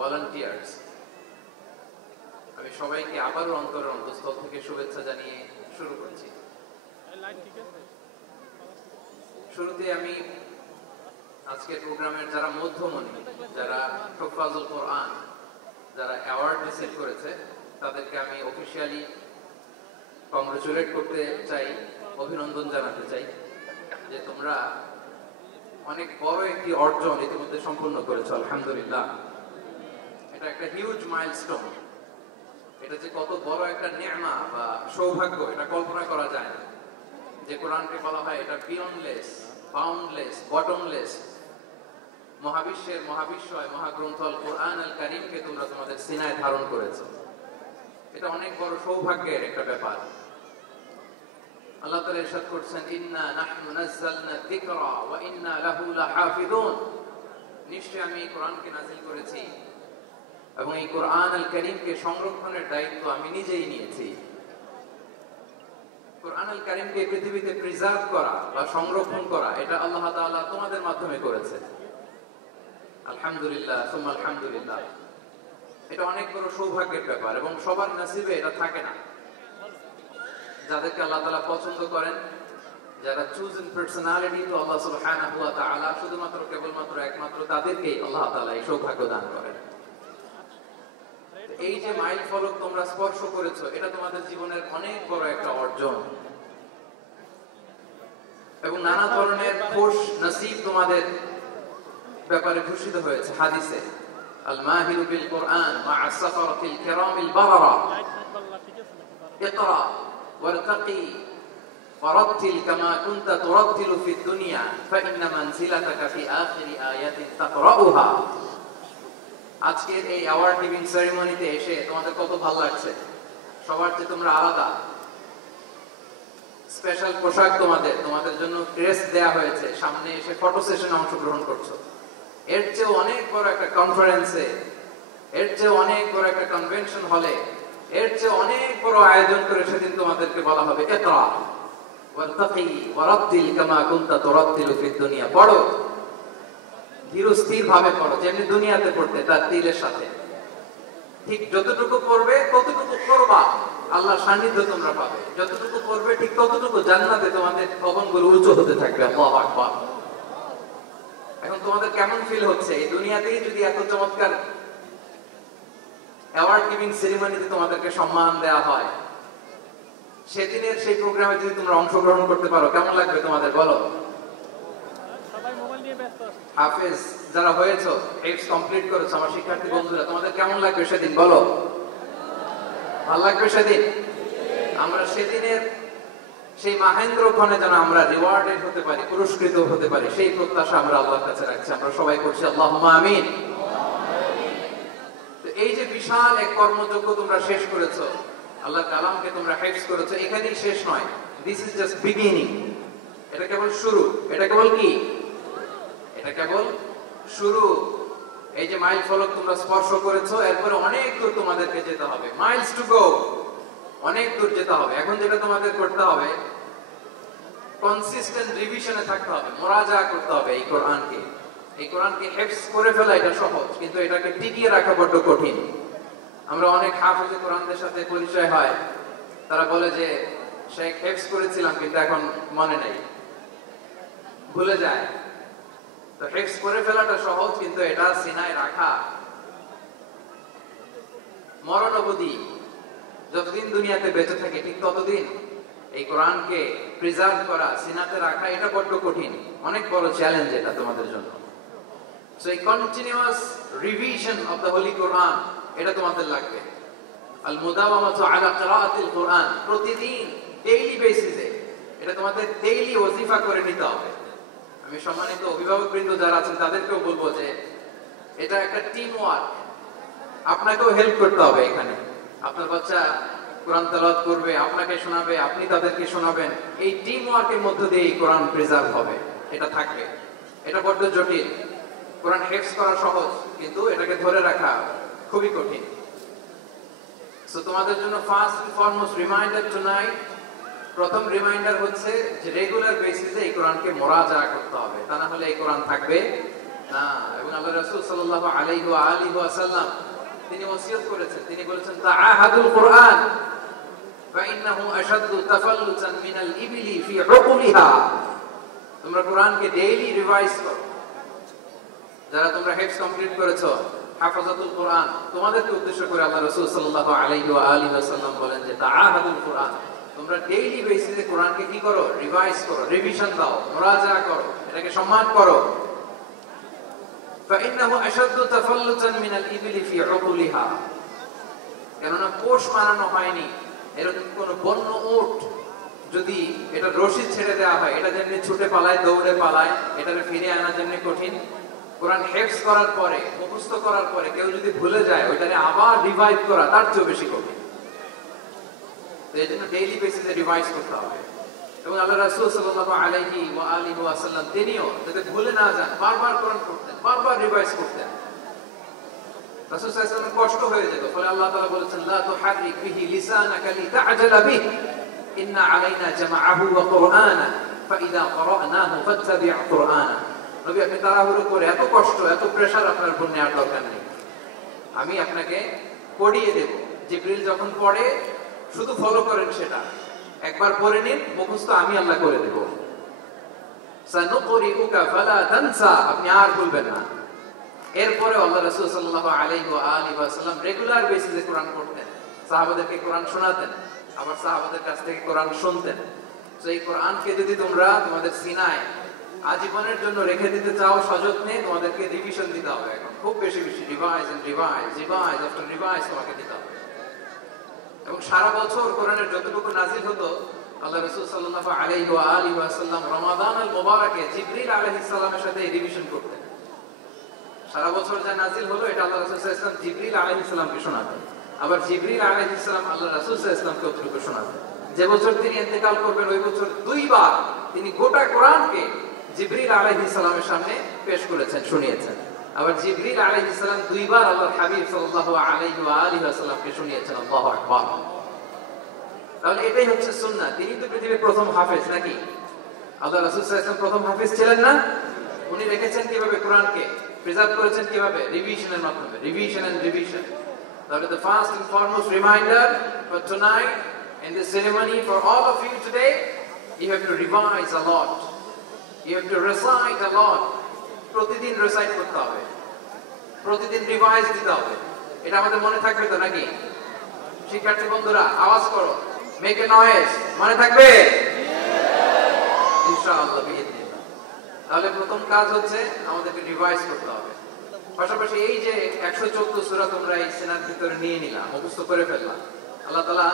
Volunteers, আমি সবাইকে আবারও অন্তরের অন্তঃস্থল থেকে শুভেচ্ছা জানিয়ে শুরু করছি। শুরুতে আমি আজকের প্রোগ্রামের যারা মধ্যমণি, যারা হুফাজুল কোরআন, যারা অ্যাওয়ার্ড রিসিভ করেছে, তাদেরকে আমি অফিশিয়ালি কংগ্রেচুলেট করতে চাই, অভিনন্দন জানাতে চাই যে তোমরা অনেক বড় একটি অর্জন ইতিমধ্যে সম্পূর্ণ করেছো, আলহামদুলিল্লাহ। এটা একটা হিউজ মাইলস্টোন। এটা যে কত বড় একটা নেয়ামা বা সৌভাগ্য, এটা কল্পনা করা যায় না। যে কোরআনকে বলা হয় এটা বিয়ন্ডলেস, বাউন্ডলেস, বটমলেস, মহাবিশ্বের মহাবিশ্বয় মহাগ্রন্থ আল কোরআন আল কারীমকে তোমরা তোমাদের সিনায় ধারণ করেছো। এটা অনেক বড় সৌভাগ্যের একটা ব্যাপার। আল্লাহ তাআলা ইরশাদ করছেন, ইন্না নাহনু নাযালনা যিকরা ওয়া ইন্না লাহু লাহাফিযুন। নিশ্চয়ই আমি এই কোরআনকে নাযিল করেছি এবং এই কোরআন আল কারীমকে সংরক্ষণের দায়িত্ব আমি নিজেই নিয়েছি। কোরআন আল কারীমকে পৃথিবীতে প্রিজার্ভ করা বা সংরক্ষণ করা, এটা আল্লাহ তাআলা তোমাদের মাধ্যমে করেছে। আলহামদুলিল্লাহ, সুম্মা আলহামদুলিল্লাহ। এটা অনেক বড় সৌভাগ্যের ব্যাপার এবং সবার নসিবে এটা থাকে না। যাদেরকে আল্লাহ তাআলা পছন্দ করেন, যারা চুজেন পার্সোনালিটি, তো আল্লাহ সুবহানাহু ওয়া তাআলা শুধুমাত্র কেবলমাত্র একমাত্র তাদেরকেই আল্লাহ তাআলা এই সৌভাগ্য দান করেন। এই যে মাইল ফলক তোমরা স্পর্শ করেছো, এটা তোমাদের জীবনের অনেক বড় একটা অর্জন এবং নানা ধরনের খুশ নসিব তোমাদের ব্যাপারে ঘোষিত হয়েছে হাদিসে। আল মাহিরু বিল কোরআন মা'a সাফারাতিল কিরামিল বারারা, ইকরা ওয়ারতাকি ওয়ারাত্তিল কামা কুনতা তুরাত্তিলু ফিদ দুনিয়া ফাইন্না মানজিলাতাকা ফি আখিরি আয়াতিন তাকরাউহা। আজকের এই অ্যাওয়ার্ড গিভিং সেরেমনিতে এসে তোমাদের কত ভালো লাগছে। সবার যে তোমরা আলাদা, স্পেশাল পোশাক তোমাদের জন্য ক্রেস্ট দেয়া হয়েছে, সামনে এসে ফটো সেশনে অংশগ্রহণ করছো। এর চেয়ে অনেক বড় একটা কনফারেন্সে, এর চেয়ে অনেক বড় একটা কনভেনশন হলে, এর চেয়ে অনেক বড় আয়োজন করে সেদিন তোমাদেরকে বলা হবে ইকরা ওয়ারতাকি ওয়ারাত্তিল কামা কুনতা তুরাত্তিলু ফিদ দুনিয়া। পড়ো, ধীর স্থির ভাবে পড়ো, যেমনি দুনিয়াতে পড়তে, তার তিলের সাথে। ঠিক যতটুকু পড়বে ততটুকু করবা, আল্লাহর সান্নিধ্য তোমরা পাবে। যতটুকু পড়বে ঠিক ততটুকু জান্নাতে তোমাদের কদমগুলো উঁচু হতে থাকবে। আল্লাহু আকবার। এখন তোমাদের কেমন ফিল হচ্ছে? এই দুনিয়াতেই যদি এত চমৎকার অ্যাওয়ার্ড গিভিং সেরেমনিতে তোমাদেরকে সম্মান দেওয়া হয়, সেদিনের সেই প্রোগ্রামে যদি তোমরা অংশগ্রহণ করতে পারো, কেমন লাগবে তোমাদের বলো? হাফেজ যারা হয়েছো, হিফজ কমপ্লিট করেছো, আমার শিক্ষার্থী বন্ধুরা, তোমাদের কেমন লাগবে সেদিন বলো? ভালো লাগবে সেদিন? আমরা সেদিনের সেই মাহেন্দ্র ক্ষণে যেন আমরা রিওয়ার্ডেড হতে পারি, পুরস্কৃত হতে পারি, সেই প্রত্যাশা আমরা আল্লাহর কাছে রাখছি। আমরা সবাই করছি আল্লাহুম্মা আমিন। তো এই যে বিশাল এক কর্মযজ্ঞ তোমরা শেষ করেছো, আল্লাহর কালামকে তোমরা হিফজ করেছো, এখানেই শেষ নয়। This is just beginning. এটা কেবল শুরু। এটা কেবল কি? এটা কেবল শুরু। এই যে মাইল ফলক তোমরা স্পর্শ করেছো, এরপরে অনেক দূর তোমাদেরকে যেতে হবে। মাইলস টু গো, অনেক দূর যেতে হবে। এখন যেটা তোমাদের করতে হবে, কনসিস্টেন্ট রিভিশনে থাকতে হবে, মুরাজাআ করতে হবে এই কোরআনকে। এই কোরআনকে হিফজ করে ফেলা এটা সহজ, কিন্তু এটাকে টিকিয়ে রাখা বড় কঠিন। আমরা অনেক হাফেজে কোরআনদের সাথে পরিচয় হয়, তারা বলে যে শেখ হিফজ করেছিলাম কিন্তু এখন মনে নেই, ভুলে যায়। তো হিফজ করে ফেলাটা সহজ, কিন্তু এটা সিনায় রাখা মরণ অবধি, যতদিন দুনিয়াতে বেঁচে থাকে ঠিক ততদিন এই কোরআনকে প্রিজার্ভ করা, সিনাতে রাখা, এটা বড্ড কঠিন, অনেক বড় চ্যালেঞ্জ এটা তোমাদের জন্য। সো এই continuous revision of the holy Quran, এটা তোমাদের লাগবে। আল মুদাওয়ামাতু আলা কিরাআতিল কোরআন, প্রতিদিন ডেইলি বেসিসে এটা তোমাদের ডেইলি ওয়াজিফা করে নিতে হবে। আমি সম্মানিত অভিভাবকবৃন্দ যারা আছেন তাদেরকেও বলবো যে এটা একটা টিম ওয়ার্ক। আপনাকেও হেল্প করতে হবে এখানে। আপনার বাচ্চা কোরআন তেলাওয়াত করবে, আপনাকে শোনাবে, আপনি তাদেরকে শোনাবেন। এই টিম ওয়ার্কের মধ্য দিয়ে এই কোরআন প্রিজার্ভ হবে, এটা থাকবে। এটা বড্ড জটিল। কোরআন হিফজ করা সহজ, কিন্তু এটাকে ধরে রাখা খুবই কঠিন। সো তোমাদের জন্য first and foremost reminder tonight, প্রথম রিমাইন্ডার হচ্ছে যে রেগুলার বেসিসে এই কোরআনকে মুরাজাআ করতে হবে, তা না হলে এই কোরআন থাকবে না। এবং আল্লাহ রাসূল সাল্লাল্লাহু আলাইহি ওয়া আলিহি ওয়াসাল্লাম তিনি ওসিয়ত করেছেন, তিনি বলেছেন তাআহাদুল কুরআন ফাইন্নাহু আশাদ্দু তাফাল্লুতান মিনাল ইবলি ফি উকুলিহা। তোমরা কোরআনকে ডেইলি রিভাইজ করো। যারা তোমরা হিফজ কমপ্লিট করেছো, হাফাজাতুল কোরআন, তোমাদেরকে উদ্দেশ্য করে আল্লাহ রাসূল সাল্লাল্লাহু আলাইহি ওয়া আলিহি ওয়াসাল্লাম বলেন যে তাআহাদুল কুরআন, তোমরা ডেইলি বেসিসে কোরআনকে কি করো? রিভাইজ করো, রিভিশন দাও, মুরাজা করো, এটাকে সম্মান করো। فإنه أشد تفلتا من الإبل في عقولها। কেননা পোষ মানানো হয়নি এরকম কোন বন্য উট যদি এটা রশি ছেড়ে দেওয়া হয়, এটা যেমনি ছুটে পালায়, দৌড়ে পালায়, এটাকে ফিরে আনা যেমনি কঠিন, কোরআন হিফজ করার পরে, মুখস্থ করার পরে কেউ যদি ভুলে যায়, ওইটাকে আবার রিভাইভ করা তার চেয়ে বেশি কঠিন। তো এই জন্য ডেইলি বেসিসে রিভাইজ করতে হবে। এবং আল্লাহ রাসূল সাল্লাল্লাহু আলাইহি ওয়া আলিহি ওয়াসাল্লাম তিনিও যাতে ভুলে না যান বারবার কোরআন পড়তেন, বারবার রিভাইজ করতেন। রাসূল সাল্লাল্লাহু আলাইহি ওয়াসাল্লাম কষ্ট হয়ে যেত, ফলে আল্লাহ তাআলা বলেছেন লা তুহাররিক বিহি লিসানাকা লিতা'জালা বিহি ইন্না আলাইনা জামাআহু ওয়া কুরআনা ফাইযা ক্বরা'নাহু ফাত্তাবি' কুরআনা। নবী, আপনি তাড়াহুড়ো করে এত কষ্ট, এত প্রেসার আপনার উপর নেওয়ার দরকার নেই। আমি আপনাকে পড়িয়ে দেব। জিবরিল যখন পড়ে শুধু ফলো করেন সেটা, একবার পড়ে নিন, মুখস্থ আমি আল্লাহ করে দেব। সানুকরিউকা ফালা তানসা, আপনি আর ভুলবেন না। এরপরে আল্লাহ রাসূল সাল্লাল্লাহু আলাইহি ওয়া আলিহি ওয়াসাল্লাম রেগুলার বেসিসে কোরআন পড়তেন, সাহাবাদেরকে কোরআন শোনাতেন, আবার সাহাবাদের কাছ থেকে কোরআন শুনতেন। তো এই কোরআনকে যদি তোমরা তোমাদের সিনায় আজীবনের জন্য রেখে দিতে চাও সযত্নে, তোমাদেরকে রিভিশন দিতে হবে। এখন খুব বেশি বেশি revise and revise, revise after revise তোমাকে দিতে হবে। এবং সারা বছর কোরআনের যতটুকু নাজিল হতো, আল্লাহ রাসূল সাল্লাল্লাহু আলাইহি ওয়া আলিহি ওয়াসাল্লাম রমাদান আল মুবারাকে জিবরিল আলাইহিস সালামের সাথে রিভিশন করতেন। সারা বছর যা নাজিল হলো এটা আল্লাহ রাসূল সাল্লাল্লাহু আলাইহি ওয়াসাল্লাম জিবরিল আলাইহিস সালামকে শোনাতেন, আবার জিবরিল আলাইহিস সালাম আল্লাহ রাসূল সাল্লাল্লাহু আলাইহি ওয়াসাল্লামকে অতটুকু শোনাতেন। যে বছর তিনি ইন্তেকাল করবেন ওই বছর দুইবার তিনি গোটা কোরআনকে জিবরিল আলাইহিস সালামের সামনে পেশ করেছেন, শুনিয়েছেন। আবার জিবরিল আলাইহিস সালাম দুইবার আল্লাহর হাবিব সাল্লাল্লাহু আলাইহি ওয়া আলিহি ওয়াসাল্লামকে শুনিয়েছেন। আল্লাহু আকবার। তাহলে এটাই হচ্ছে সুন্নাহ। তিনি তো পৃথিবীর প্রথম হাফেজ নাকি? আল্লাহ রাসূল সাল্লাল্লাহু আলাইহি ওয়াসাল্লাম প্রথম হাফেজ ছিলেন না? উনি রেখেছেন কিভাবে কোরআনকে? প্রিজার্ভ করেছেন কিভাবে? রিভিশনের মাধ্যমে, রিভিশন এন্ড রিভিশন। তাহলে the first and foremost reminder for tonight in this ceremony for all of you today, you have to revise a lot. You have to recite a lot. প্রতিদিন recite করতে হবে, প্রতিদিন revise দিতে হবে। এটা আমাদের মনে থাকবে তো নাকি? শিক্ষার্থী বন্ধুরা আওয়াজ করো, মেক এ নয়েজ, মনে থাকবে? ইনশাআল্লাহ বিইذنিল্লাহ। তাহলে প্রথম কাজ হচ্ছে আমাদেরকে রিভাইজ করতে হবে। পাশাপাশি এই যে 114 সূরা তোমরা এই সিনার ভিতরে নিয়ে নিলা, মুখস্থ করে ফেললা, আল্লাহ তাআলা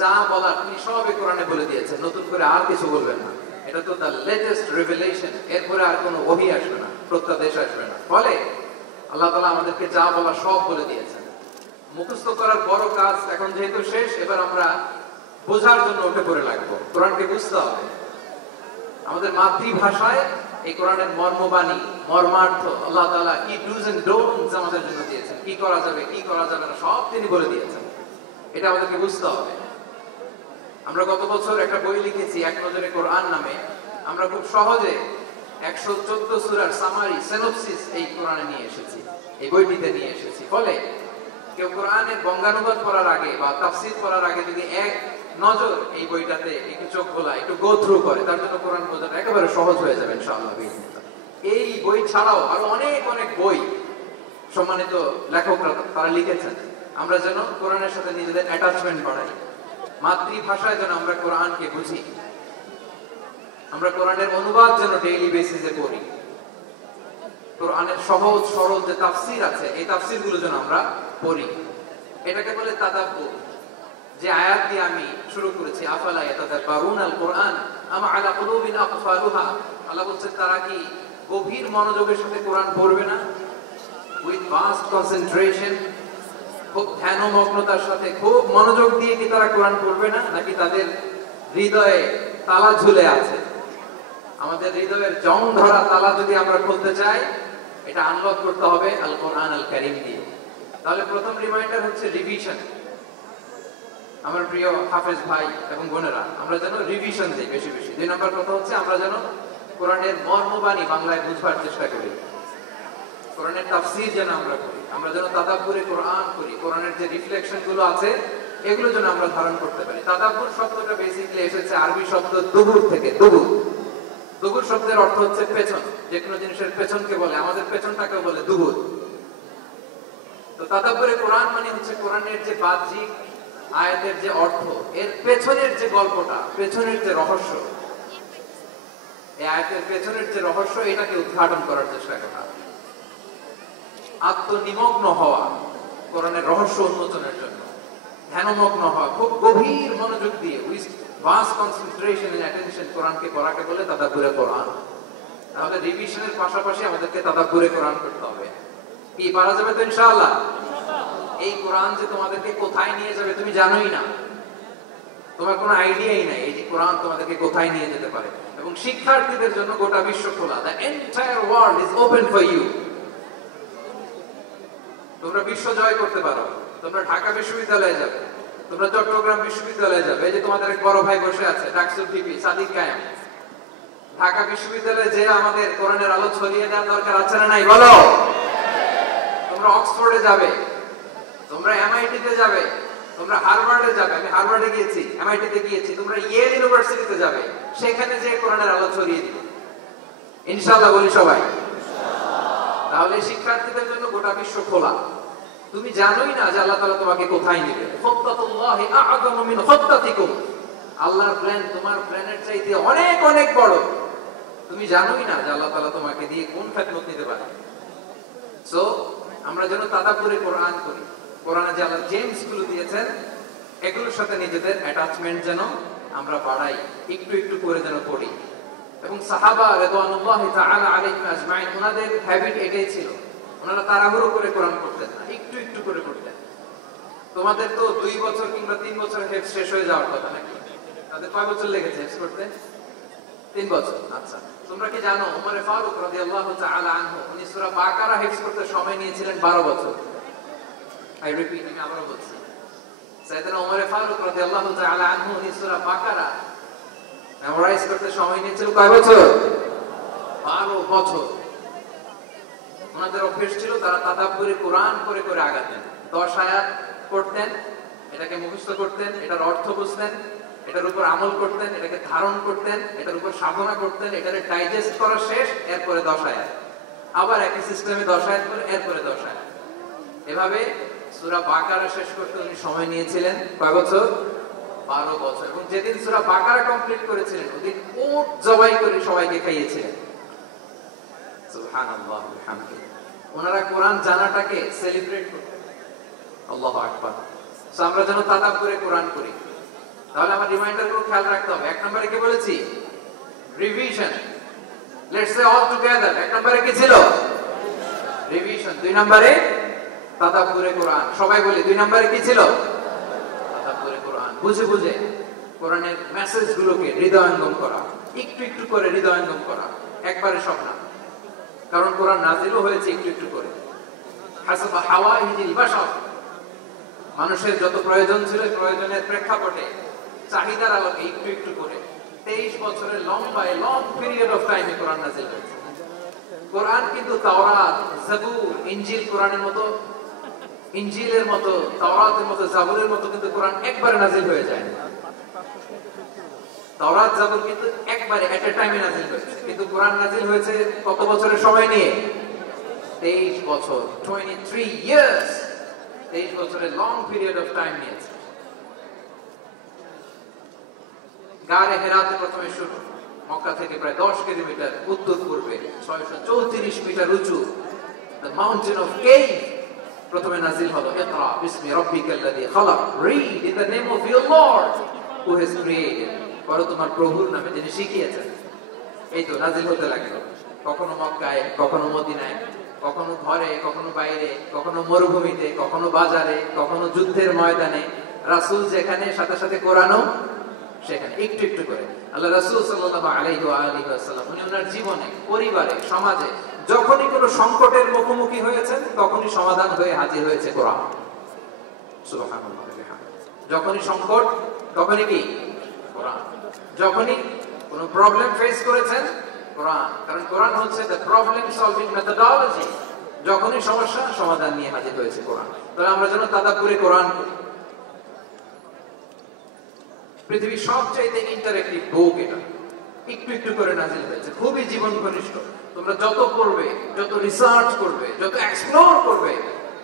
যা বলার তিনি সবই কোরআনে বলে দিয়েছেন, নতুন করে আর কিছু বলবেন না। এটা তো দ্য লেটেস্ট রিভেলেশন, এরপরে আর কোনো ওহী আসবে না, প্রত্যাদেশ আসবে না। ফলে আল্লাহ তাআলা আমাদেরকে যা বলা সব বলে দিয়েছেন। মুখস্থ করার বড় কাজ এখন যেহেতু শেষ, এবার আমরা বোঝার জন্য উঠে পড়ে লাগবো। কোরআনকে বুঝতে হবে আমাদের মাতৃভাষায়। এই কোরআনের মর্মবাণী, মর্মার্থ, আল্লাহ তাআলা কি ডুজ এন্ড ডোন্টস আমাদের জন্য দিয়েছেন, কি করা যাবে কি করা যাবে না সব তিনি বলে দিয়েছেন। এটা আমাদেরকে বুঝতে হবে। আমরা গত বছর একটা বই লিখেছি এক নজরে কোরআন নামে। আমরা খুব সহজে 114 সূরার সামারি, সিনপসিস এই কোরআনে নিয়ে এসেছি, এই বইটিতে নিয়ে এসেছি। ফলে কেউ কোরআনের বঙ্গানুবাদ পড়ার আগে বা তাফসীর পড়ার আগে যদি এক নজর এই বইটাতে একটু চোখ খোলা, একটু গো থ্রু করে, তার জন্য কোরআন বোঝাটা একেবারে সহজ হয়ে যাবে ইনশাআল্লাহ বিইذনিল্লাহ। এই বই ছাড়াও আরো অনেক অনেক বই সম্মানিত লেখকরা তারা লিখেছেন। আমরা যেন কোরআনের সাথে নিজেদের অ্যাটাচমেন্ট বাড়াই, মাতৃভাষায় যেন আমরা কোরআনকে বুঝি, আমরা কোরআনের অনুবাদ যেন ডেইলি বেসিসে পড়ি, কোরআনের সহজ সরল যে তাফসীর আছে এই তাফসীরগুলো যেন আমরা পড়ি। এটাকে বলে তাদাব্বুর। যে আয়াত দিয়ে আমি শুরু করেছি, আফালা ইয়াতাদাব্বারুনাল কুরআন আম আলা কুলুবিন আকফালুহা, আল্লাহ বলছেন তারা কি গভীর মনোযোগের সাথে কোরআন পড়বে না? উইথ ভাস্ট কনসেন্ট্রেশন, খুব ধ্যানমগ্নতার সাথে খুব মনোযোগ দিয়ে কি তারা কোরআন পড়বে না? নাকি তাদের হৃদয়ে তালা ঝুলে আছে? আমাদের হৃদয়ের জং ধরা তালা যদি আমরা খুলতে চাই, এটা আনলক করতে হবে আল কোরআন আল কারীম দিয়ে। তাহলে প্রথম রিমাইন্ডার হচ্ছে রিভিশন। আমার প্রিয় হাফেজ ভাই এবং বোনেরা, আমরা যেন রিভিশন দিই বেশি বেশি। 2 নম্বর কথা হচ্ছে আমরা যেন কোরআনের মর্মবাণী বাংলায় বুঝবার চেষ্টা করি। কোরআনের তাফসীর যেন আমরা করি, আমরা যেন তাদাব্বুরে কোরআন করি, কোরআনের যে রিফ্লেকশন গুলো আছে এগুলো যেন আমরা ধারণ করতে পারি। তাদাব্বুর শব্দটা বেসিক্যালি এসেছে আরবি শব্দ দুবুর থেকে। দুবুর, দুবুর শব্দের অর্থ হচ্ছে পেছন, যে কোনো জিনিসের পেছনকে বলে, আমাদের পেছনটাকে বলে দুবুর। তো তাদাব্বুরে কোরআন মানে হচ্ছে কোরআনের যে বাহ্যিক আয়াতের যে অর্থ, এর পেছনের যে গল্পটা, পেছনের যে রহস্য, এই আয়াতের পেছনের যে রহস্য, এটাকে উদ্ঘাটন করার চেষ্টা করা, আত্মনিমগ্ন হওয়া, কোরআনের রহস্য উন্মোচনের জন্য ধ্যানমগ্ন হওয়া, খুব গভীর মনোযোগ দিয়ে, with vast concentration and attention কোরআনকে পড়াকে বলে তাদাব্বুরে কোরআন। তাহলে রিভিশনের পাশাপাশি আমাদেরকে তাদাব্বুরে কোরআন করতে হবে। কি পারা যাবে তো ইনশাআল্লাহ? এই কোরআন যে তোমাদেরকে কোথায় নিয়ে যাবে তুমি জানোই না, তোমার কোনো আইডিয়াই নাই এই যে কোরআন তোমাদেরকে কোথায় নিয়ে যেতে পারে। এবং শিক্ষার্থীদের জন্য গোটা বিশ্ব খোলা, the entire world is open for you. তোমরা বিশ্ব জয় করতে পারো, তোমরা ঢাকা বিশ্ববিদ্যালয়ে যাবে, তোমরা চট্টগ্রাম বিশ্ববিদ্যালয়ে যাবে, এই যে তোমাদের এক বড় ভাই বসে আছে ডাকসুর ভিপি সাদিক কায়েম। ঢাকা বিশ্ববিদ্যালয়ে যে আমাদের কোরআনের আলো ছড়িয়ে দেওয়ার দরকার আছে না নাই বলো? তোমরা অক্সফোর্ডে যাবে, তোমরা এমআইটি তে যাবে, তোমরা হার্ভার্ডে যাবে, আমি হার্ভার্ডে গিয়েছি, এমআইটি তে গিয়েছি, তোমরা ইয়েল ইউনিভার্সিটিতে যাবে, সেখানে যে কোরআনের আলো ছড়িয়ে দিবে ইনশাআল্লাহ, বলি সবাই। তাহলে শিক্ষার্থীদের জন্য গোটা বিশ্ব খোলা। তুমি জানোই না যে আল্লাহ তাআলা তোমাকে কোথায় নেবে। খাত্তাতুল্লাহি আ'যামু মিন খাত্তাতিকুম, আল্লাহর প্ল্যান তোমার প্ল্যানের চাইতে অনেক অনেক বড়। তুমি জানোই না যে আল্লাহ তাআলা তোমাকে দিয়ে কোন খেদমত নিতে পারে। সো আমরা যেন তাদাব্বুরে কোরআন করি, কোরআনে যে আল্লাহ জেমস গুলো দিয়েছেন এগুলোর সাথে নিজেদের অ্যাটাচমেন্ট যেন আমরা বাড়াই, একটু একটু করে যেন পড়ি। এবং সাহাবা রাদিয়াল্লাহু তাআলা আলাইহিম আজমাইন, ওনাদের হ্যাবিট এটাই ছিল, ওনারা তাড়াহুড়ো করে কোরআন পড়তেন না, একটু একটু করে পড়তেন। তোমাদের তো 2 বছর কিংবা 3 বছর হেফজ শেষ হয়ে যাওয়ার কথা নাকি? তাদের কয় বছর লেগেছে হেফজ করতে? 3 বছর। আচ্ছা, তোমরা কি জানো ওমর ফারুক রাদিয়াল্লাহু তাআলা আনহু উনি সূরা বাকারা হেফজ করতে সময় নিয়েছিলেন 12 বছর। আই রিপিট, আমি আবারো বলছি, সাইয়েদনা ওমর ফারুক রাদিয়াল্লাহু তাআলা আনহু উনি সূরা বাকারা মেমোরাইজ করতে সময় নিয়েছিল কয় বছর? 12 বছর। ওনাদের অভ্যেস ছিল তারা তাদাব্বুরে কোরআন করে করে আগাতেন। 10 আয়াত পড়তেন, এটাকে মুখস্থ করতেন, এটার অর্থ বুঝতেন, এটার উপর আমল করতেন, এটাকে ধারণ করতেন, এটার উপর সাধনা করতেন, এটাকে ডাইজেস্ট করা শেষ, এরপরে 10 আয়াত, আবার একই সিস্টেমে 10 আয়াত করে এরপরে 10 আয়াত, এভাবে সূরা বাকারা শেষ করতে উনি সময় নিয়েছিলেন কয় বছর? 12 বছর। এবং যেদিন সূরা বাকারা কমপ্লিট করেছিলেন ওদিন উট জবাই করে সবাইকে খাইয়েছিলেন। সুবহানাল্লাহ ওয়া বিহামদিহি। ওনারা কোরআন জানাটাকে সেলিব্রেট করতেন। আল্লাহু আকবার। সো আমরা যেন তাদাব্বুরে কোরআন করি। তাহলে আমার রিমাইন্ডার গুলো খেয়াল রাখতে হবে। 1 নম্বরে কি বলেছি? Revision. Let's say all together. 1 নম্বরে কি ছিল? রিভিশন। 2 নম্বরে তাদাব্বুরে কোরআন। সবাই বলি 2 নম্বরে কি ছিল? তাদাব্বুরে কোরআন। বুঝে বুঝে কোরআনের মেসেজ গুলোকে হৃদয়ঙ্গম করা, একটু একটু করে হৃদয়ঙ্গম করা, একবারে সব না। কারণ কোরআন নাজিলও হয়েছে একটু একটু করে। হাসাবা হাওয়াইজিল বাশার, মানুষের যত প্রয়োজন ছিল প্রয়োজনের প্রেক্ষাপটে চাহিদার আলোকে একটু একটু করে 23 বছরের লং পিরিয়ড অফ টাইমে কোরআন নাজিল হয়েছে। কোরআন কিন্তু তাওরাত, জাবুর, ইনজিল কোরআনের মতো, ইনজিলের মতো, তাওরাতের মতো, জাবুরের মতো কিন্তু কোরআন একবারে নাজিল হয়ে যায় না। তাওরাত জাবুর কিন্তু একবারে এট এ টাইমে নাজিল হয়েছে, কিন্তু কোরআন নাজিল হয়েছে কত বছরের সময় নিয়ে? 23 বছর, 23 ইয়ার্স। 23 বছরের লং পিরিয়ড অফ টাইম নিয়েছে। গারে হেরাতে প্রথমে শুরু, মক্কা থেকে প্রায় 10 কিলোমিটার উত্তর পূর্বে 634 মিটার উঁচু দ্য মাউন্টেন অফ কেভ প্রথমে নাজিল হলো। ইকরা বিসমি রাব্বিকাল্লাযী খালাক, read in the name of your lord who has created, পড়ো তোমার প্রভুর নামে যিনি শিখিয়েছেন। এই তো নাজিল হতে লাগলো, কখনো মক্কায়, কখনো মদিনায়, কখনো ঘরে, কখনো বাইরে, কখনো মরুভূমিতে, কখনো বাজারে, কখনো যুদ্ধের ময়দানে। রাসূল যেখানে, সাথে সাথে কোরআনও সেখানে, একটু একটু করে। আল্লাহ রাসূল সাল্লাল্লাহু আলাইহি ওয়া আলিহি ওয়াসাল্লাম উনি ওনার জীবনে, পরিবারে, সমাজে যখনই কোনো সংকটের মুখোমুখি হয়েছেন তখনই সমাধান হয়ে হাজির হয়েছে কোরআন। সুবহানাল্লাহ। যখনই সংকট তখনই কি? কোরআন। যখনই কোনো প্রবলেম ফেস করেছেন কোরআন, কারণ কোরআন হচ্ছে দ্য প্রবলেম সলভিং মেথডোলজি। যখনই সমস্যা সমাধান নিয়ে হাজির হয়েছে কোরআন। তাহলে আমরা যেন তাদাব্বুরে কোরআন করি। পৃথিবীর সবচাইতে ইন্টারেক্টিভ বুক এটা, একটু একটু করে নাজিল হয়েছে, খুবই জীবন ঘনিষ্ঠ। তোমরা যত পড়বে, যত রিসার্চ করবে, যত এক্সপ্লোর করবে,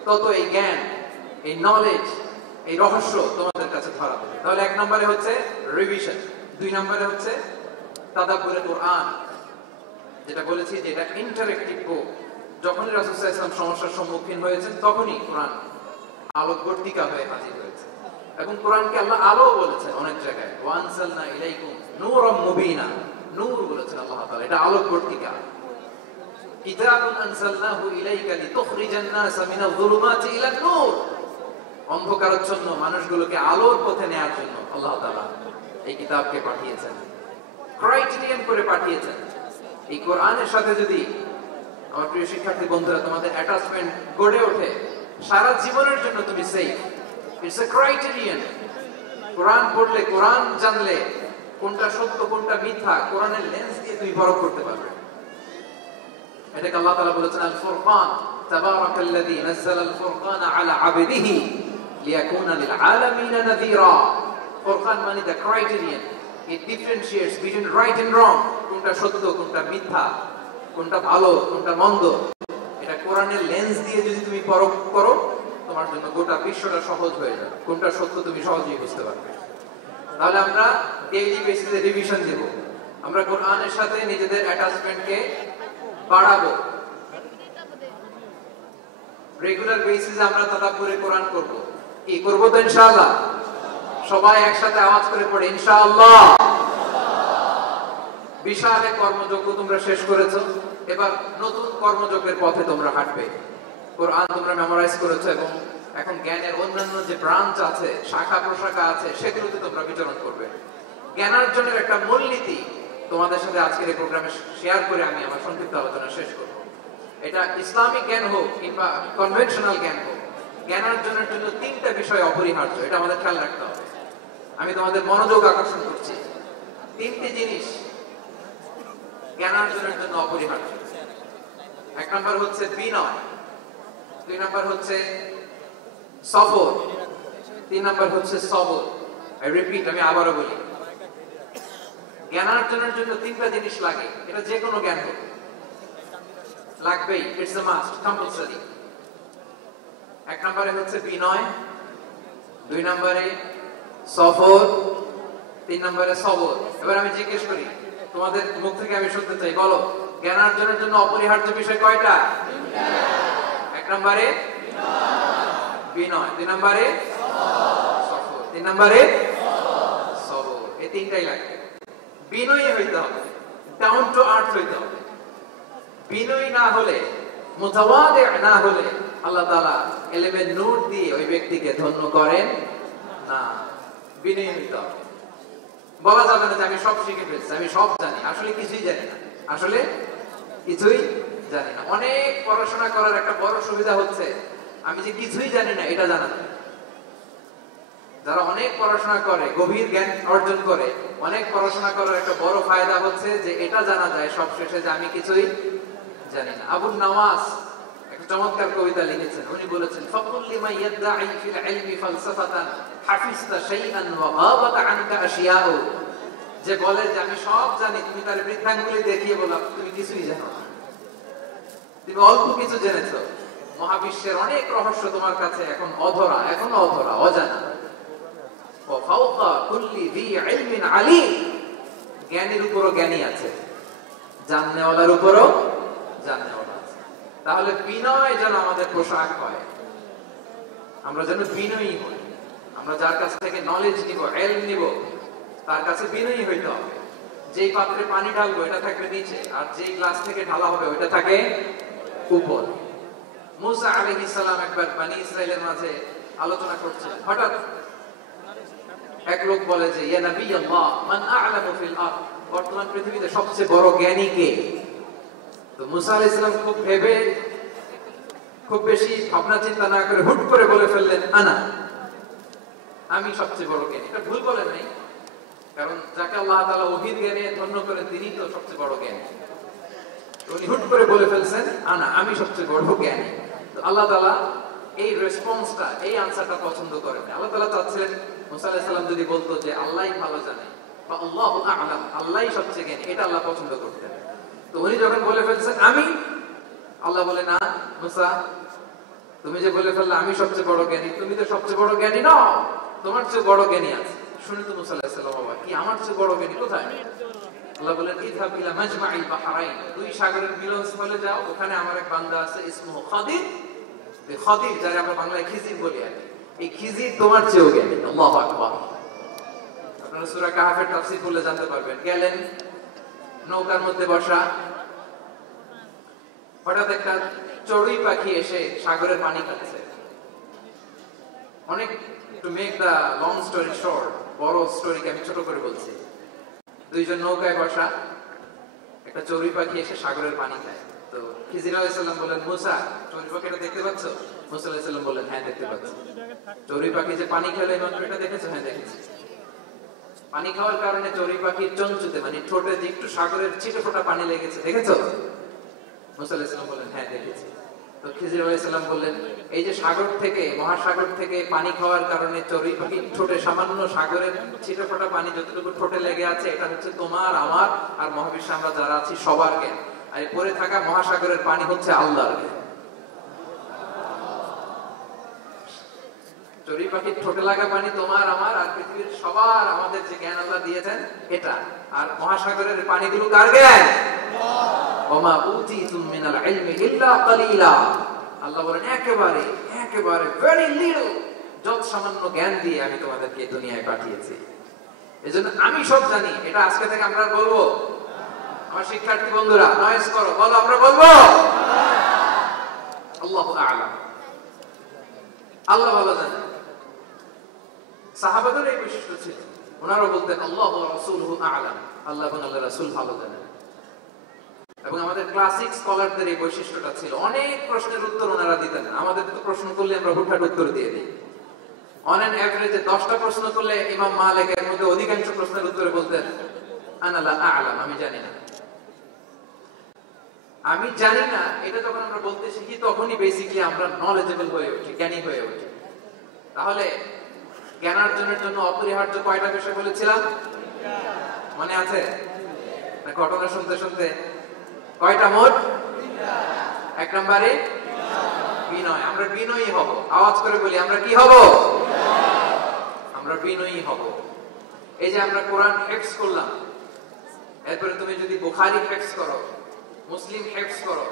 তত এই জ্ঞান, এই নলেজ, এই রহস্য তোমাদের কাছে ধরা পড়বে। তাহলে 1 নম্বরে হচ্ছে রিভিশন, 2 নম্বরে হচ্ছে তাদাব্বুরে কোরআন, যেটা বলেছি যে এটা ইন্টারেক্টিভ বুক। যখনই রাসূল সাল্লাল্লাহু আলাইহি ওয়াসাল্লাম সমস্যার সম্মুখীন হয়েছেন, তখনই কোরআন আলোকবর্তিকা হয়ে হাজির হয়েছে। এবং কোরআনকে আল্লাহ আলো বলেছেন অনেক জায়গায়, ওয়ানসালনা ইলাইকুম নূরাম মুবিনা, নূর বলেছেন আল্লাহ তাআলা, এটা আলোকবর্তিকা। কিতাবুন আনসালনাহু ইলাইকা লিতুখরিজান নাসা মিনাল যুলুমাতি ইলান নূর, অন্ধকারাচ্ছন্ন মানুষগুলোকে আলোর পথে নেয়ার জন্য আল্লাহ তাআলা এই কিতাবকে পাঠিয়েছেন, ক্রাইটেরিয়ান করে পাঠিয়েছেন। এই কোরআনের সাথে যদি আমার প্রিয় শিক্ষার্থী বন্ধুরা তোমাদের অ্যাটাচমেন্ট গড়ে ওঠে, সারা জীবনের জন্য তুমি সেফ। It's a criterion. কোরআন পড়লে, কোরআন জানলে কোনটা সত্য কোনটা মিথ্যা কোরআনের লেন্স দিয়ে তুমি পরখ করতে পারবে। এটাকে আল্লাহ তাআলা বলেছেন আল ফুরকান, তাবারাকাল্লাযী নাযালাল ফুরকানা আলা আবদিহি লিয়াকুনা লিল আলামিনা নাযীরা। ফুরকান মানে the criterion, it differentiates between right and wrong, কোনটা সত্য কোনটা মিথ্যা, কোনটা ভালো কোনটা মন্দ। এটা কোরআনের লেন্স দিয়ে যদি তুমি পরখ করো, তোমার জন্য গোটা বিশ্বটা সহজ হয়ে যাবে, কোনটা সত্য তুমি সহজেই বুঝতে পারবে। তাহলে আমরা ডেইলি বেসিসে রিভিশন দেব, আমরা কোরআনের সাথে নিজেদের অ্যাটাচমেন্টকে বাড়াবো। রেগুলার বেসিসে আমরা তাদাব্বুরে কোরআন করব। কি করব তো ইনশাআল্লাহ? সবাই একসাথে আওয়াজ করে পড়ে ইনশাআল্লাহ। বিশাল এক কর্মযজ্ঞ তোমরা শেষ করেছো, এবার নতুন কর্মযজ্ঞের পথে তোমরা হাঁটবে। কোরআন তোমরা মেমোরাইজ করেছো এবং এখন জ্ঞানের অন্যান্য যে ব্রাঞ্চ আছে, শাখা প্রশাখা আছে, সেগুলোতে তোমরা বিচরণ করবে। জ্ঞানার্জনের একটা মূলনীতি তোমাদের সাথে আজকের এই প্রোগ্রামে শেয়ার করে আমি আমার সংক্ষিপ্ত আলোচনা শেষ করব। এটা ইসলামিক জ্ঞান হোক কিংবা কনভেনশনাল জ্ঞান হোক, জ্ঞানার্জনের জন্য 3টা বিষয় অপরিহার্য, এটা আমাদের খেয়াল রাখতে হবে। আমি তোমাদের মনোযোগ আকর্ষণ করছি, 3টি জিনিস জ্ঞানার্জনের জন্য অপরিহার্য। 1 নম্বর হচ্ছে বিনয়, 2 নম্বর হচ্ছে সবর, 3 নম্বর হচ্ছে সবর। আই রিপিট, আমি আবারও বলি, জ্ঞানার্জনের জন্য 3টা জিনিস লাগে, এটা যে কোনো জ্ঞান হোক লাগবেই, ইটস এ মাস্ট, কম্পালসরি। 1 নম্বরে হচ্ছে বিনয়, 2 নম্বরে সবর, 3 নম্বরে সবর। এবার আমি জিজ্ঞেস করি, তোমাদের মুখ থেকে আমি শুনতে চাই, বলো জ্ঞানার্জনের জন্য অপরিহার্য বিষয় কয়টা? 1 নম্বরে বিনয়, 2 নম্বরে সবর, 3 নম্বরে সবর। এই 3টাই লাগবে। বিনয়ী হইতে হবে, ডাউন টু আর্থ হইতে হবে। বিনয়ী না হলে, মুতাওয়াদি না হলে আল্লাহ তাআলা এলেমের নূর দিয়ে ওই ব্যক্তিকে ধন্য করেন না। বিনয়ী হইতে হবে। বলা যাবে না যে আমি সব শিখে ফেলছি, আমি সব জানি, আসলে কিছুই জানি না, আসলে কিছুই জানি না। অনেক পড়াশোনা করার একটা বড় সুবিধা হচ্ছে আমি যে কিছুই জানি না এটা জানা যায়। যারা অনেক পড়াশোনা করে, গভীর জ্ঞান অর্জন করে, অনেক পড়াশোনা করার একটা বড় ফায়দা হচ্ছে যে এটা জানা যায় সবশেষে যে আমি কিছুই জানি না। আবু নওয়াজ একটা চমৎকার কবিতা লিখেছেন, উনি বলেছেন ফাকুল লিমা ইয়াদঈ ফিল ইলমি ফালসাফাতান হাফিজতা শাইআন ওয়া গাবাত আনকা আশিয়াউ। যে বলে যে আমি সব জানি, তুমি তার বৃদ্ধাঙ্গুলি দেখিয়ে বলো তুমি কিছুই জানো না, তুমি অল্প কিছু জেনেছো। মহাবিশ্বের অনেক রহস্য তোমার কাছে এখন অধরা, এখনো অধরা, অজানা। ওয়া ফাওকা কুল্লি যী ইলমিন আলীম, জ্ঞানীর উপরও জ্ঞানী আছে, জাননেওয়ালার উপরও জাননেওয়ালা আছে। তাহলে বিনয় যেন আমাদের পোশাক হয়, আমরা যেন বিনয়ী হই। আমরা যার কাছ থেকে নলেজ নিব, ইলম নিব, তার কাছে বিনয়ী হইতে হবে। যেই পাত্রে পানি ঢালবো এটা থাকবে নিচে, আর যেই গ্লাস থেকে ঢালা হবে ওটা থাকে উপর। মুসা আলাইহিস সালাম একবার বনি ইসরাইলের মাঝে আলোচনা করছেন, হঠাৎ এক লোক বলে যে ইয়া নবী আল্লাহ মান আ'লামু ফিল আরদ, বর্তমান পৃথিবীতে সবচেয়ে বড় জ্ঞানী কে? তো মুসা আলাইহিস সালাম খুব বেশি ভাবনা চিন্তা না করে হুট করে বলে ফেললেন আনা, আমি সবচেয়ে বড় জ্ঞানী। এটা ভুল বলেন নাই, কারণ যাকে আল্লাহ তাআলা ওহীর জ্ঞানে ধন্য করেন তিনি তো সবচেয়ে বড় জ্ঞানী। উনি হুট করে বলে ফেলছেন আমি সবচেয়ে বড় জ্ঞানী। তো আল্লাহ তাআলা এই রেসপন্সটা, এই আনসারটা পছন্দ করেন। আল্লাহ তাআলা চাচ্ছিলেন মুসা আলাইহিস সালাম যদি বলতো যে আল্লাহই ভালো জানে বা আল্লাহু আ'লাম, আল্লাহই সবচেয়ে জ্ঞানী, এটা আল্লাহ পছন্দ করতেন। তো উনি যখন বলে ফেলছেন আমি, আল্লাহ বলে না মুসা, তুমি যে বলে ফেললে আমি সবচেয়ে বড় জ্ঞানী, তুমি তো সবচেয়ে বড় জ্ঞানী নও, তোমার চেয়ে বড় জ্ঞানী আছে। শুনে তো মুসা আলাইহিস সালাম কি আমার চেয়ে বড় জ্ঞানী কোথায়? আল্লাহ বলেন ইযহাব ইলা মাজমা'ইল বাহরাইন, দুই সাগরের মিলনস্থলে যাও, ওখানে আমার এক বান্দা আছে ইসমুহু খাদির। এই খাদির যারা আমরা বাংলায় খিজির বলি আর কি, এই খিজির তোমার চেয়েও জ্ঞানী। আল্লাহু আকবার। আপনারা সূরা কাহফের তাফসীর পড়লে জানতে পারবেন। গেলেন নৌকার মধ্যে বসা, হঠাৎ একটা চড়ুই পাখি এসে সাগরের পানি খাচ্ছে। অনেক, to make the long story short, বড় স্টোরিকে আমি ছোট করে বলছি। দুইজন নৌকায় বসা, একটা চড়ুই পাখি এসে সাগরের পানি খায়। তো খিজির আলাইহিস সালাম বললেন মুসা, চড়ুই পাখিটা দেখতে পাচ্ছ? মুসা আলাইহিস সালাম বললেন হ্যাঁ দেখতে পাচ্ছি। চড়ুই পাখি যে পানি খেলো মাত্র এটা দেখেছো? হ্যাঁ দেখেছি। পানি খাওয়ার কারণে চড়ুই পাখির চঞ্চুতে মানে ঠোঁটে যে একটু সাগরের ছিটে ফোঁটা পানি লেগেছে, দেখেছো? মুসা আলাইহিস সালাম বললেন হ্যাঁ দেখেছি। তো খিজির আলাইহিস সালাম বললেন এই যে সাগর থেকে, মহাসাগর থেকে পানি খাওয়ার কারণে চড়ুই পাখির ঠোঁটে সামান্য সাগরের ছিটে ফোঁটা পানি যতটুকু ঠোঁটে লেগে আছে, এটা হচ্ছে তোমার, আমার আর মহাবিশ্বে আমরা যারা আছি সবার জ্ঞান। আর পরে থাকা মহাসাগরের পানি হচ্ছে আল্লাহর জ্ঞান। চড়ুই পাখির ঠোঁটে লাগা পানি তোমার, আমার আর পৃথিবীর সবার, আমাদের যে জ্ঞান আল্লাহ দিয়েছেন এটা। আর মহাসাগরের পানিগুলো কার জ্ঞান? ওমা উতিতুম মিনাল ইলমি ইল্লা কালিলা। আল্লাহ বলেন একেবারে একেবারে ভেরি লিটল, যত সামান্য জ্ঞান দিয়ে আমি তোমাদেরকে দুনিয়ায় পাঠিয়েছি। এজন্য আমি সব জানি, এটা আজকে থেকে আমরা বলবো। আমার শিক্ষার্থী বন্ধুরা নয়েজ করো, বলো আমরা বলবো আল্লাহু আ'লাম, আল্লাহ ভালো জানেন। সাহাবাদের এই বৈশিষ্ট্য ছিল, ওনারা বলতেন আল্লাহু ওয়া রাসূলুহু আ'লাম, আল্লাহ এবং আল্লাহর রাসূল ভালো জানেন। এবং আমাদের ক্লাসিক স্কলারদের এই বৈশিষ্ট্যটা ছিল, অনেক প্রশ্নের উত্তর ওনারা দিতেন। আমাদের তো প্রশ্ন করলে আমরা হুটহাট উত্তর দিয়ে দিই। অন অ্যান এভারেজে 10টা প্রশ্ন করলে ইমাম মালিক এর মধ্যে অধিকাংশ প্রশ্নের উত্তরে বলতেন আনা লা আ'লাম, আমি জানি না। আমি জানি না এটা যখন আমরা বলতে শিখি তখনই বেসিক্যালি আমরা নলেজেবল হয়ে উঠি, জ্ঞানী হয়ে উঠি। তাহলে জ্ঞানার্জনের জন্য অপরিহার্য কয়টা বিষয় বলেছিলাম? মনে আছে না? ঘটনা শুনতে শুনতে কয়টা মোট? এক নম্বরে বিনয়। আমরা বিনয়ী হব। আওয়াজ করে বলি আমরা কি হব? আমরা বিনয়ী হব। এই যে আমরা কোরআন হেফজ করলাম, এরপরে তুমি যদি বুখারী হেফজ করো, মুসলিম হেফজ করো,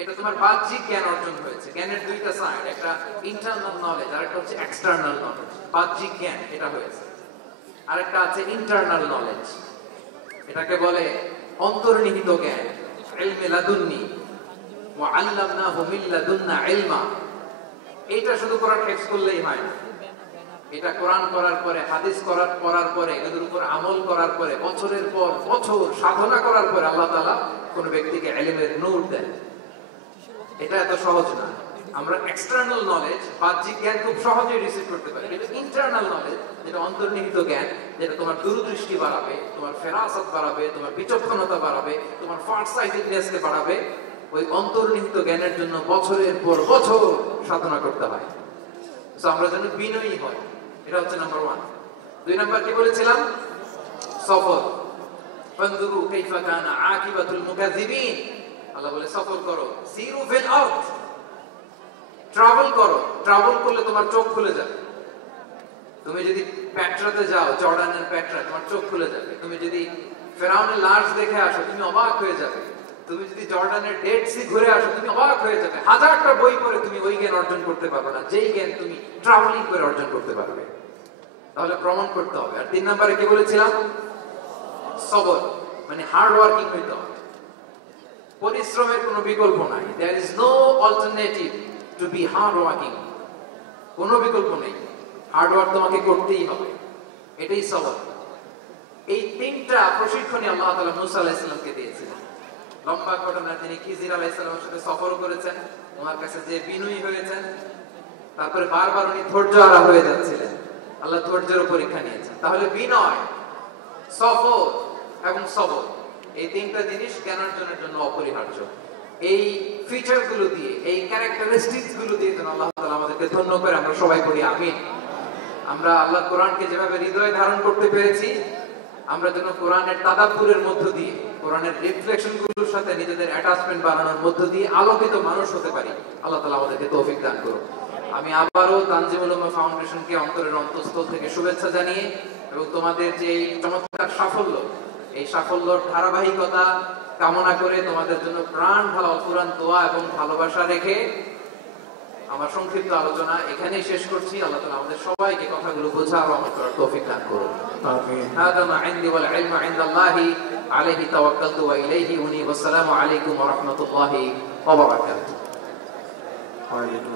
এটা তোমার বাহ্যিক জ্ঞান অর্জন হয়েছে। জ্ঞানের দুইটা সাইড, একটা ইন্টারনাল নলেজ আর একটা হচ্ছে এক্সটার্নাল নলেজ। বাহ্যিক জ্ঞান এটা হয়েছে, আর একটা আছে ইন্টারনাল নলেজ, এটাকে বলে অন্তর্নিহিত জ্ঞান। ইলমে লাদুন্নি ওয়া আল্লামনাহু মিন লাদুন্না ইলমা। এটা শুধু কোরআন হেফজ করলেই হয় না, এটা কোরআন করার পরে, হাদিস পড়ার পরে, এগুলোর উপর আমল করার পরে, বছরের পর বছর সাধনা করার পরে আল্লাহ তাআলা কোন ব্যক্তিকে ইলমের নূর দেন। এটা এত সহজ না। আমরা এক্সটার্নাল নলেজ, বাহ্যিক জ্ঞান খুব সহজেই রিসিভ করতে পারি। এটা ইন্টারনাল নলেজ, যেটা অন্তর্নিহিত জ্ঞান, যেটা তোমার দূরদৃষ্টি বাড়াবে, তোমার ফেরাসত বাড়াবে, তোমার বিচক্ষণতা বাড়াবে, তোমার ফারসাইটেডনেসকে বাড়াবে। ওই অন্তর্নিহিত জ্ঞানের জন্য বছরের পর বছর সাধনা করতে হয়। সো আমরা যেন বিনয়ী হই, এটা হচ্ছে নাম্বার 1। 2 নাম্বার কি বলেছিলাম? সফর। ফানজুরু কাইফা কানা আকিবাতুল মুকাজ্জিবিন। আল্লাহ বলে সফর করো, সিরু ফিল আরদ, ট্রাভেল করো। ট্রাভেল করলে তোমার চোখ খুলে যাবে। তুমি যদি পেট্রাতে যাও, জর্ডানের পেট্রা, তোমার চোখ খুলে যাবে। তুমি যদি ফেরাউনের লাশ দেখে আসো, তুমি অবাক হয়ে যাবে। তুমি যদি জর্ডানের ডেড সি ঘুরে আসো, তুমি অবাক হয়ে যাবে। হাজারটা বই পড়ে তুমি ওই জ্ঞান অর্জন করতে পারবে না, যেই জ্ঞান তুমি ট্রাভেলিং করে অর্জন করতে পারবে। তাহলে প্রমাণ করতে হবে। আর 3 নম্বরে কি বলেছিলাম? সবর, মানে হার্ড ওয়ার্কিং হইতে হবে। পরিশ্রমের কোনো বিকল্প নাই। There is no alternative to be hard working. কোনো বিকল্প নেই, হার্ড ওয়ার্ক তোমাকে করতেই হবে। এটাই সবর। এই 3টা প্রশিক্ষণই আল্লাহ তাআলা মুসা আলাইহিস সালামকে দিয়েছিলেন। লম্বা ঘটনা, তিনি খিজির আলাইহিস সালামের সাথে সফর করেছেন, ওনার কাছে যে বিনয়ী হয়েছেন। তারপরে বারবার উনি ধৈর্যহারা হয়ে যাচ্ছিলেন, আল্লাহ ধৈর্যের পরীক্ষা নিয়েছেন। তাহলে বিনয়, সফর এবং সবর, এই তিনটা জিনিস জ্ঞানার্জনের জন্য অপরিহার্য। এই ফিচার গুলো দিয়ে, এই ক্যারেক্টারিস্টিক্স গুলো দিয়ে যেন আল্লাহ তাআলা আমাদেরকে ধন্য করে আমরা সবাই পড়ি আমিন। আমরা আল্লাহর কোরআনকে যেভাবে হৃদয়ে ধারণ করতে পেরেছি, আমরা যেন কোরআনের তাদাব্বুরের মধ্য দিয়ে, কোরআনের রিফ্লেকশন গুলোর সাথে নিজেদের অ্যাটাচমেন্ট বাড়ানোর মধ্য দিয়ে আলোকিত মানুষ হতে পারি। আল্লাহ তাআলা আমাদেরকে তৌফিক দান করুন। আমি আবারও তানজিমুল উলামা ফাউন্ডেশনকে অন্তরের অন্তঃস্থল থেকে শুভেচ্ছা জানিয়ে এবং তোমাদের যে এই চমৎকার সাফল্য, এই সাফল্যর ধারাবাহিকতা কামনা করে তোমাদের জন্য প্রাণ ঢালা অফুরান দোয়া এবং ভালোবাসা রেখে আমার সংক্ষিপ্ত আলোচনা এখানেই শেষ করছি। আল্লাহ তাআলা আমাদের সবাইকে কথাগুলো বোঝা এবং আমল করার তৌফিক দান করুন। আমিন। হাদা মা ইনদি ওয়াল ইলমু ইনদাল্লাহি আলাইহি তাওয়াক্কালতু ওয়া ইলাইহি উনি। ওয়াসসালামু আলাইকুম ওয়া রাহমাতুল্লাহি ওয়া বারাকাতুহু। ওয়া আলাইকুম